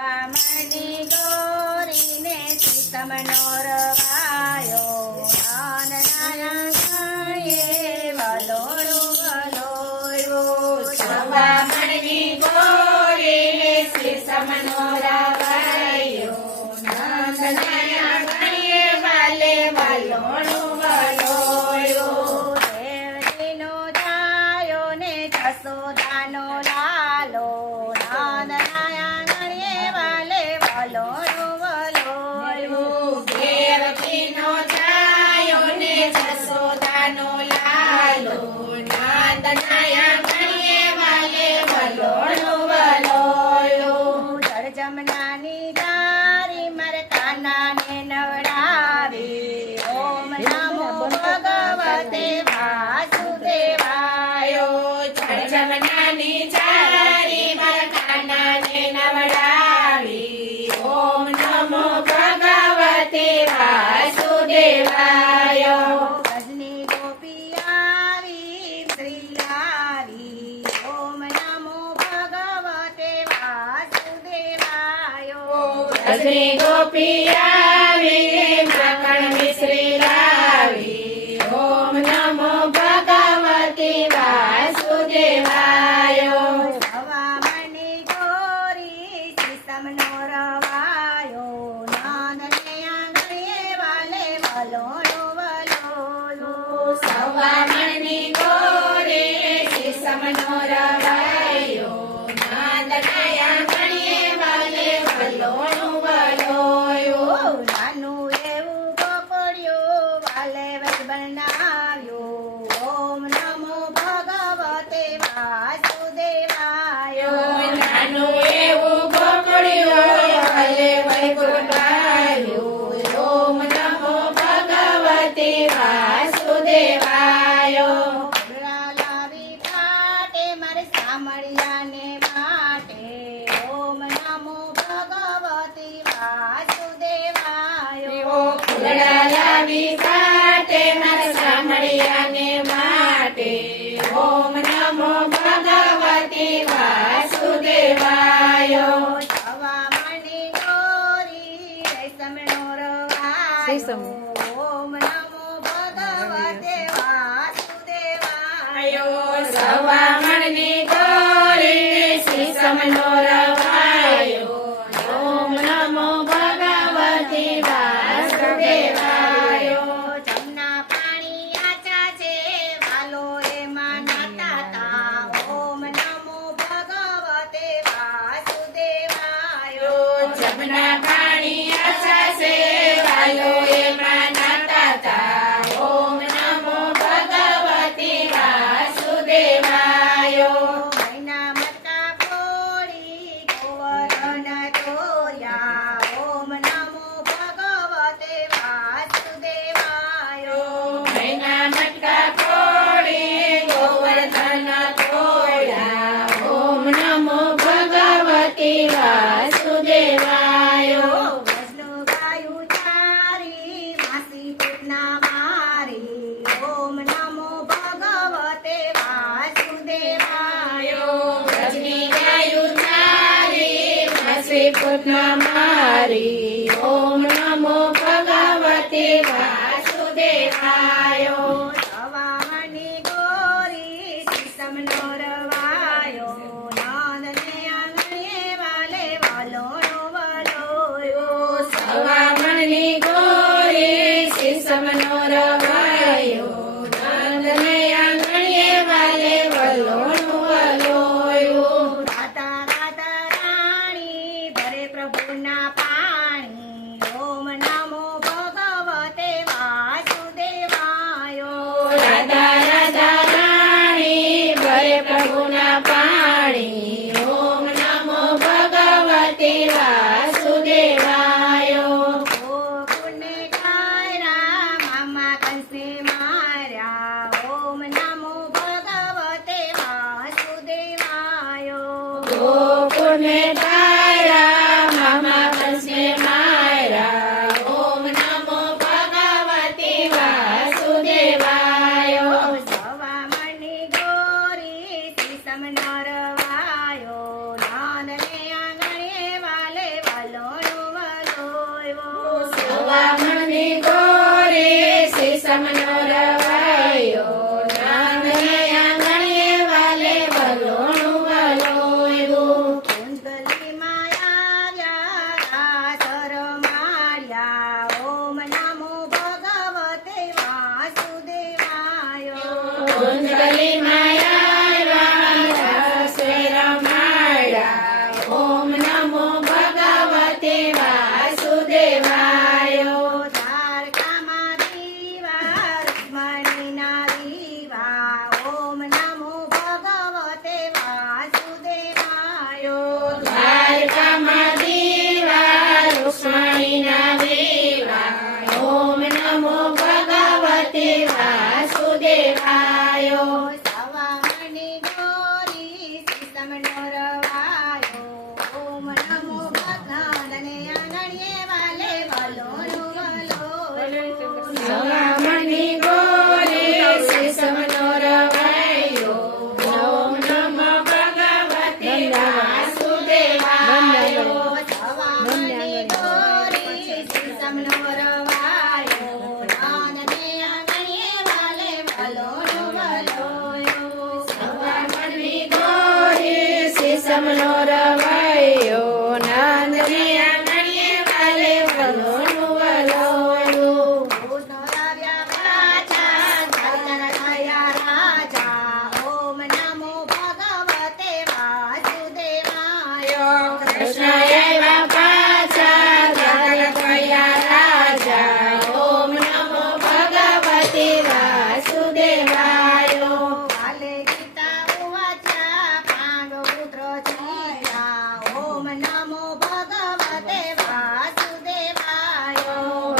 રામની ગોરીને સીતમનો રવાયો નાનનાયે વલોણું વલોયો સવામણની ગોરીને સીતમનો રવાયો નાનનાયા ગણીએ વાલે વલોણું વલોયો દેવજીનો જાયો ને જસોદાનો લાલો નાનનાયા ગણીએ વાલે વલોણું વલોયો દેવકીનો જાયો ને જસોદાનો લાલો નાંદનાયા ગણીએ વાલે વલોણું વલોયો જળજમનાની જારી મારે કાનાને નવડાવી ઓમ નમો ભગવતે વાસુદેવાય જમનાની ચારી મારા કાનાને નવડાવી ઓમ નમો ભગવતે વાસુદેવાય ભજની ગોપી આવી શ્રી લાવી ઓમ નમો ભગવતે વાસુદેવાય રજની ગોપી આવી માખણ મિશ્રી લાવી ઓમ નમો ભગવતે વાસુદેવાય હવામણી ગોરી સીતમનો રવાયો નાનને આંગણીએ વાલે વલોણો વલોલો સવામણની ગોરી શીસમનો રવાયો નાંદનાયા ગણીએ વાલે વલોણું વલોયો નાનું એવું ગોકળિયું વાલે વચ બનાવ્યો ઓમ નમો ભગવતે વાસુદેવાય નાનું એવું ગોકળિયું હલે વૈકુંઠાયું ઓમ નમો ભગવતે વાસુદેવાય લાવી પાટે મારે સામળિયાને માટે ઓમ નમો ભગવતે વાસુદેવાય ફૂલડા લાવી કાટે મારા સામળિયાને માટે ઓમ નમો ભગવતે વાસુદેવાય હવામણી ગોરી રેશમનો રવાયો ઓમ નમો ભગવતે વાસુદેવાય સવામણની ગોરી શીસમનો રવાયો ઓમ નમો ભગવતે વાસુદેવાય જમના પાણી આચા છે વાલો એમાં નાતા તા ઓમ નમો ભગવતે વાસુદેવાય જમના પાણી આશા છે વાલો એમાં નાતા તા ઓમ નમો ભગવતે વાસુદેવાય મૈના મટકા ફોડી ગોવર્ધન તોર્યા ઓમ નમો ભગવતે વાસુદેવાય મૈના મટકા ફોડી ગોવર્ધન તોડ્યા ઓમ નમો ભગવતે વાસુદેવાય વજ્ર ગાયું ચારી માસી પૂતના મારી ઓમ નમો ભગવતે વાસુદેવાય રજની ગાયું ચારી માસી પૂતના મારી ઓમ નમો ભગવતે વાસુદેવાય હવામણી ગોરી સીતમનો રવાયો નાનને આંગણીએ વાલે વલોણો વલોયો સવામણની ગોરી શીસમનો રવાયો નાંદને આંગણીએ વાલે વલોણું વલોયો ગાતા ગાતા રાણી ભરે પ્રભુના પાણી ઓમ નમો ભગવતે વાસુદેવાય સીસમનો રવાયો નંદને આંગણે વાલે વલોણું વલોયું કુંડલીમાં આવ્યા રાસ રમાડ્યા. ઓમ નમો ભગવતે વાસુદેવાય. કુંડલીમાં આવ્યા રસે રમાડ્યા. ઓમ નમો ભગવતે વાસુદેવાય. દ્વારકામાં દીવા રૂક્મણીના દીવા. ઓમ નમો ભગવતે વાસુદેવાય. દ્વારકામાં દીવા રૂક્ષ્મણીના દીવા. ઓમ નમો ભગવતે વાસુદેવાય. સવામણી ગોરી સીસમનો રવાયો. ઓમ નમો ભગવાનને આંગણ્યે વાલે વલોણું વલોયું. સવામણી ગોરી સીસમનો રવાયો. ઓમ નમો ભગવતે વાસુદેવાય. સવામણી ગોરી સીસમનો રવાયો. નાનને આંગણ્યે વાલે વલોણું વલોયું. સવામણી ગોરી સીસમનો રવાયો. નંદને આંગણે વાલે વલોણું વલોયું. ભૂતનો આવ્યા પાછા, ધરતર થયા રાજા. ઓમ નમો ભગવતે વાસુદેવાય. કૃષ્ણ આવ્યા પાછા ધરતર થયા રાજા. ઓમ નમો ભગવતે વાસુદેવાય. કાલે ગીતા ઉવાચ્યા, પાંડવ પુત્ર જીવ્યા. ઓમ નમો ભગવતે વાસુદેવાય.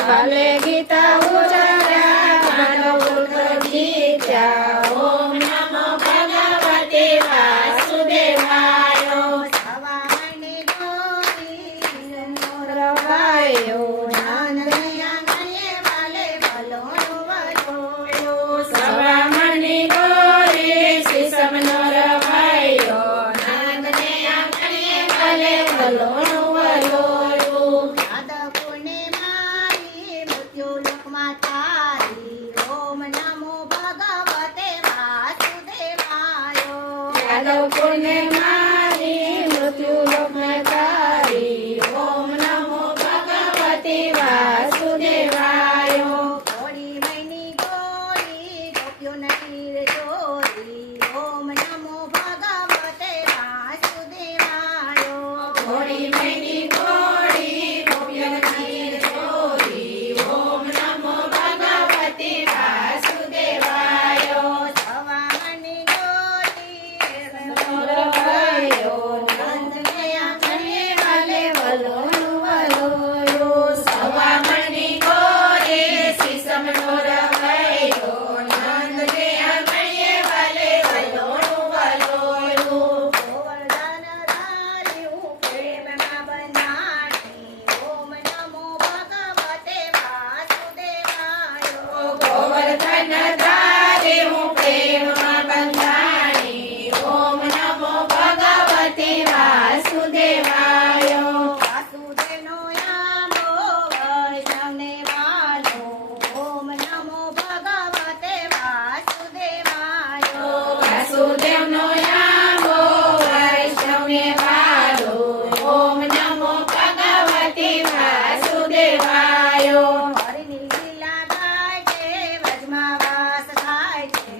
ભલે ગીતા ઉજાડ્યા પાંડવ પુત્ર જીત્યા. ઓમ નમો ભગવતે વાસુદેવાય. સવામણી ગોરી સીસમનો રવાયો નાનને આંગણ્યે વાલે વલોણું વલોયું. સવામણી ગોરી સીસમનો રવાયો. નંદને આંગણે વાલે વલોણું વલોયું. યાદવકુળને મારી મૃત્યુ લોકમાં તારી. ઓમ નમો ભગવતે વાસુદેવાય. યાદવ કુળને મારી મૃત્યુ લોકને તારી. ઓમ નમો ભગવતે વાસુદેવાય. ઘોડી મૈની ગોળી ગોપ્યોના તીર ચોરી. ઓમ નમો ભગવતે વાસુદેવાય. ઘોડી મેની ઘોડી ગોપ્યન તીર ચોરી. ઓમ નમો ભગવતે વાસુદેવાય. સવામણી ગોળી રવાયો નંદને આંગણે વાલે વલોણું વલોયું. સવામણી ગોરી સીસમનો રવાયો. નંદને આંગણે વાલે વલોણું વલોયું. ગોવર્ધન ધાર્યું પ્રેમમાં બંધાણી. ઓમ નમો ભગવતે વાસુદેવાય. ગોવર્ધન ધારે હું પ્રેમમાં બંધાણી. ઓમ નમો ભગવતે વાસુદેવાય. વાસુદેવનો આંબો વૈષ્ણવને વાલો. ઓમ નમો ભગવતે વાસુદેવાય. વાસુદેવનો આંબો વૈષ્ણવને વાલો. ઓમ નમો ભગવતે વાસુદેવાય. હરિની લીલા ગાય છે, વ્રજમાં વાસ થાય છે.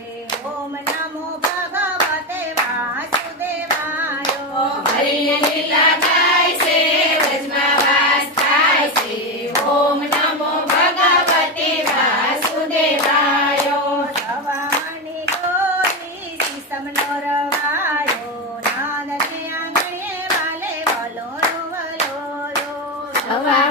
ઓમ નમો ભગવતે વાસુદેવાય. હરિને લીલા ગાય છે, વ્રજમાં વાસ થાય છે. ઓમ નમો ભગવતે વાસુદેવાય. સવામણી ગોરી સીસમનો રવાયો. નાનને આંગણે વાલે વલોણું વલોયું. સવા